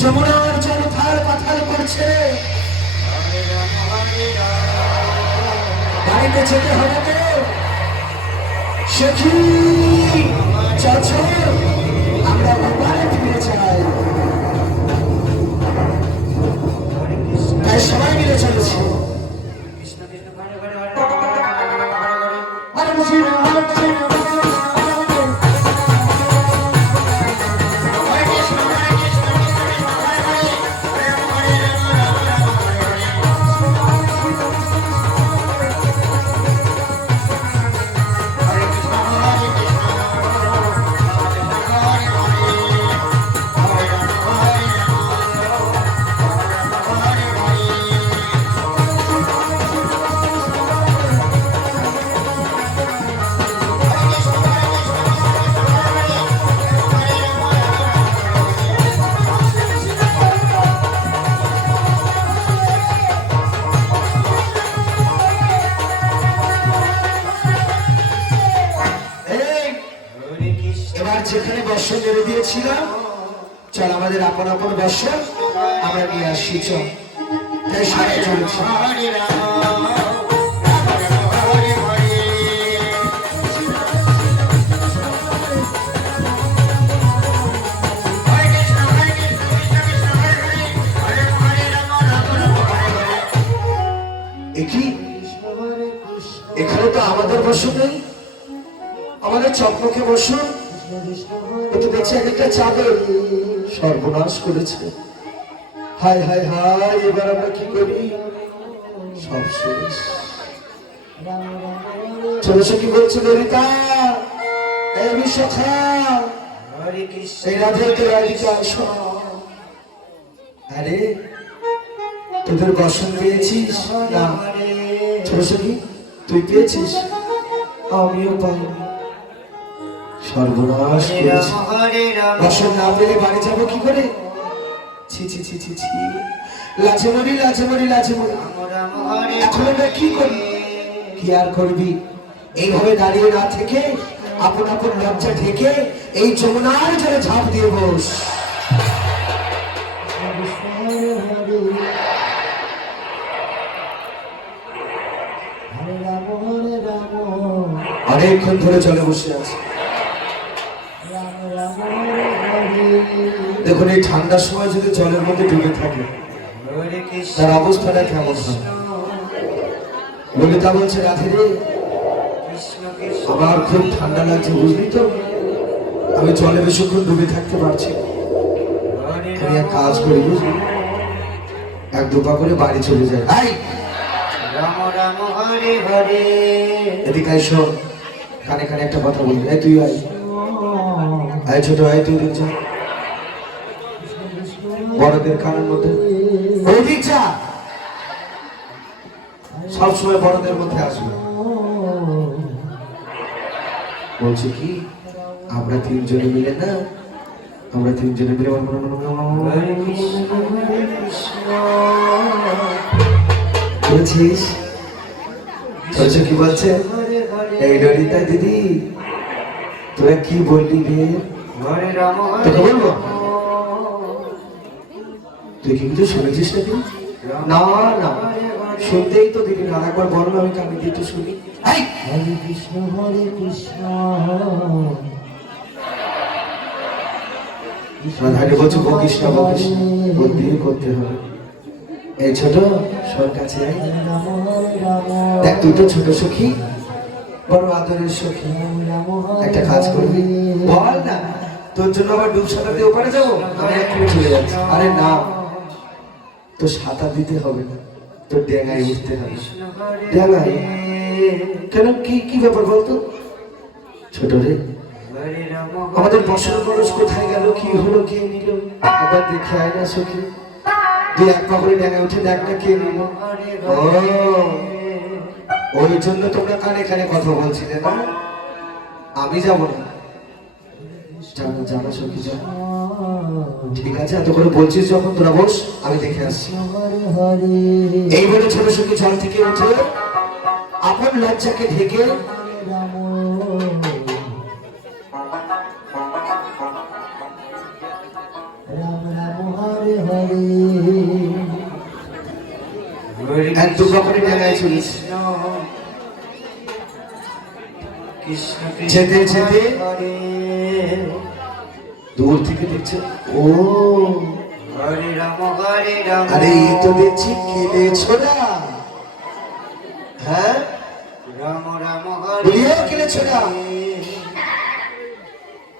যমুনার জল থাল পাথাল করছে। বাড়িতে যেতে হবে তো। সখী আমরা ভগবানে ফিরে তাই সবাই মিলে চলেছে। আরে বুঝি না, যেখানে বর্ষণ মেরে দিয়েছিলাম চল আমাদের আপন আপন বর্ষণ আমরা নিয়ে আসি, চল। এখানে তো আমাদের বসন নেই। আমাদের চক্রকে বসন এক একটা চাদর সর্বনাশ করেছে। হায় হায় হায়, এবার আমরা কি করি? সব শেষ। চলেছে কি বলছে ললিতা? এই ছোট তুই পেয়েছিস? আমিও পাইনি। সর্বনাশ করেছি। না পেলে বাড়ি যাব কি করে? ছি ছি ছি ছি ছি। লাজে মরি লাজে মরি লাজে মরি এখন আমরা কি করি কি আর করবি? এইভাবে দাঁড়িয়ে না থেকে আপন আপন লজ্জা ঢেকে এই যমুনার জলে ঝাঁপ দিয়ে বস। অনেকক্ষণ ধরে চলে বসে আছে। দেখুন, এই ঠান্ডার সময় যদি জলের মধ্যে ডুবে থাকে, তার অবস্থাটা কেমন ললিতা বলছে রাধে রে আমার খুব ঠান্ডা লাগছে, বুঝলি তো? আমি জলে বেশিক্ষণ ডুবে থাকতে পারছি আমি এক কাজ করি, বুঝলি? এক দুপা করে বাড়ি চলে যায় আই রাম রাম হরে হরে এদিকে শোন, কানে কানে একটা কথা বলি। এই, তুই আয়। আয় ছোট আয় তুই যা। বড়দের কানের মধ্যে। ওই দিক সবসময় বড়দের মধ্যে আসবে। বলছে কি, আমরা তিনজনে মিলে না, আমরা তিনজনে মিলে বলছিস? বলছে কি বলছে? এই ললিতা দিদি, তোরা কি বললি রে? তুই কি কিছু শুনেছিস নাকি? না না। শুনতেই তো দিবি না। একবার বল না আমি কানে একটু শুনি! হরে কৃষ্ণ হরে কৃষ্ণ। এই ছোট সর কাছে দেখ, তুই তো ছোট সখী, বড় আদরের সখী। একটা কাজ করবি। বল না। তোর জন্য আবার ডুব সাঁতার দিয়ে ওপারে যাব? আমি এক্ষুনি চলে যাচ্ছি। আরে না। তো সাঁতার দিতে হবে না। তোর ডেঙ্গায় উঠতে হবে। ডেঙ্গায়? কেন? কি কি ব্যাপার বলতো? ছোট রে। আমাদের বসন খরচ কোথায় গেল? কি হলো, কে নিল? একবার দেখে আয় না সখী। তুই এক পা করে ডেঙ্গায় উঠে দেখ না কে নিল। ওই জন্য তোমরা কানে কানে কথা বলছিলে না? আমি যাব না। ঠিক আছে এত করে বলছিস যখন তোরা বস আমি দেখে আসছি। এই বলে ছোট সখী জল থেকে উঠে আপন লজ্জাকে ঢেকে এক দু কাপড়ে ডাঙায় চলিস যেতে যেতে দূর থেকে দেখছে ও। আরে এই তো দেখছি কেলে ছোড়া হ্যাঁ? রাম রাম হরে বলিও কেলে ছোড়া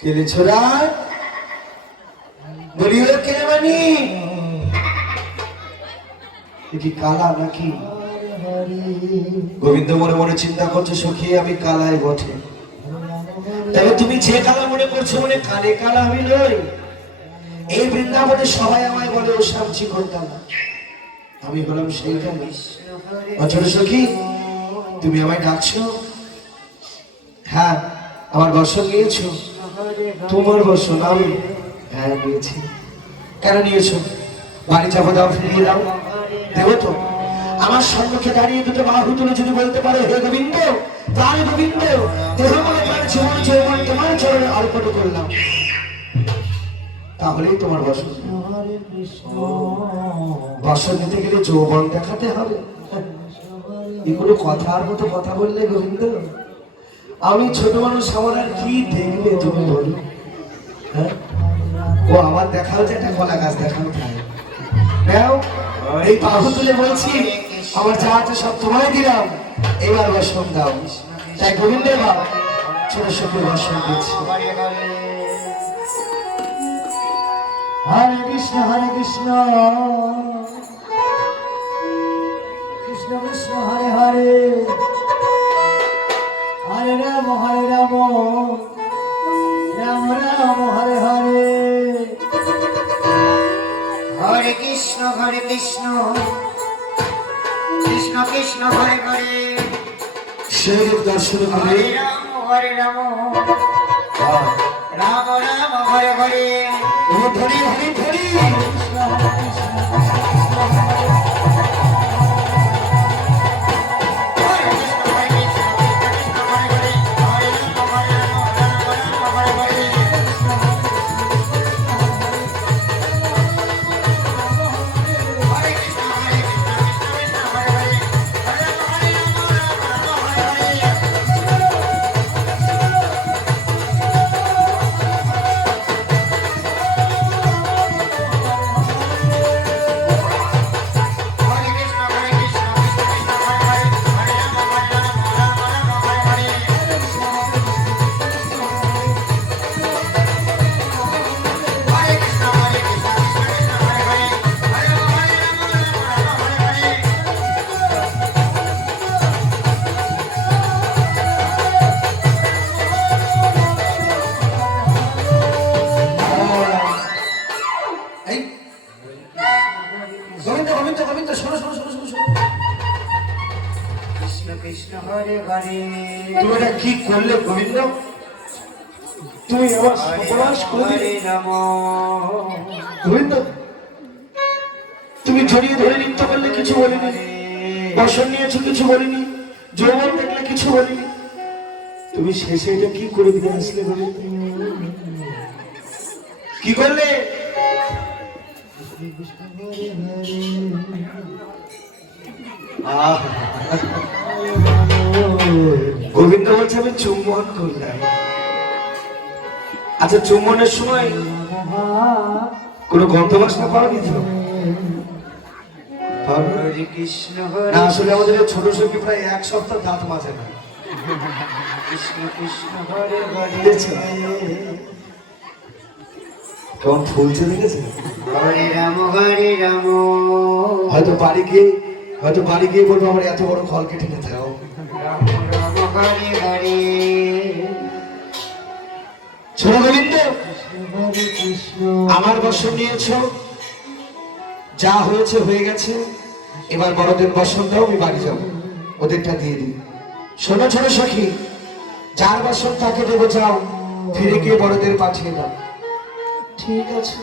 কেলে ছোড়া বলিও কেলে মানি? এ কালা নাকি? গোবিন্দ মনে মনে চিন্তা করছে সখী আমি কালায় বটে। তবে তুমি যে কালা মনে করছ মনে কালে কালা আমি নই। এই বৃন্দাবনে সবাই আমায় বলে, ও সামচি করতাম আমি বললাম সেই কালী অচল সখী তুমি আমায় ডাকছো? হ্যাঁ আমার বসন নিয়েছো? তোমার বসন আমি? হ্যাঁ নিয়েছি। কেন নিয়েছো? বাড়ি যাব, দাও, ফিরিয়ে দাও। দেবো তো? আমার সম্মুখে দাঁড়িয়ে দুটো বাহু তুলে যদি বলতে পারে, হে গোবিন্দ প্রাণ গোবিন্দ, দেহ মনে প্রাণ জীবন জীবন তোমার চরণে অর্পণ করলাম। তাহলেই তোমার বসন বসন দিতে গেলে যৌবন দেখাতে হবে। এগুলো কথার মতো কথা বললে গোবিন্দ? আমি ছোট মানুষ, আমার আর কি দেখবে তুমি বলো? হ্যাঁ? ও, আমার দেখাও যে একটা কলা গাছ দেখাও তাই এই বাহু তুলে বলছি আমার যা আছে সব তোমায় দিলাম। এবার বসন দাও তাই গোবিন্দের বাবা ছোট ছোট বসন দিচ্ছি। হরে কৃষ্ণ হরে কৃষ্ণ। কৃষ্ণ কৃষ্ণ, হরে হরে। সেই দর্শন করে। হরে রাম হরে রাম রাম হরে হরে। হরি ধরি হরে করলে গোবিন্দ, তুমি আমার সর্বনাশ গোবিন্দ, তুমি জড়িয়ে ধরে নৃত্য করলে কিছু বলিনি। বসন নিয়েছো কিছু বলিনি। যৌবন দেখলে কিছু বলিনি। তুমি শেষে এটা কি করে দিয়ে আসলে গোবিন্দ? কি করলে? আহ! গোবিন্দ বলছে আমি চুম্বন করলাম। আচ্ছা চুম্বনের সময় কোনো গন্ধ বাসনা পাওয়া গেছিল হয়তো বাড়ি গিয়ে হয়তো বাড়ি গিয়ে বলব, আমার এত বড় ফল কেটে নিতে রাম হরে। হরে আমার বসন নিয়েছ যা হয়েছে হয়ে গেছে। এবার বড়দের বসন দাও আমি বাড়ি যাব ওদেরটা দিয়ে দিই। শোনো ছোট সখী যার বাসন তাকে দেবো যাও ফিরে গিয়ে বড়দের পাঠিয়ে দাও। ঠিক আছে।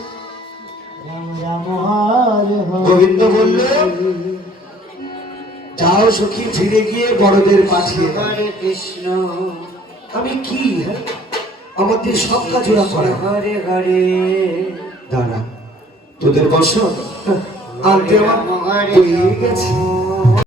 গোবিন্দ বলল যাও সখী ছেড়ে গিয়ে বড়দের পাঠিয়ে হরে কৃষ্ণ। আমি কি হ্যাঁ? আমাদের সব কাজ ওরা করে হরে হরে। দাঁড়া তোদের বসন আর আমার পেয়ে গেছে।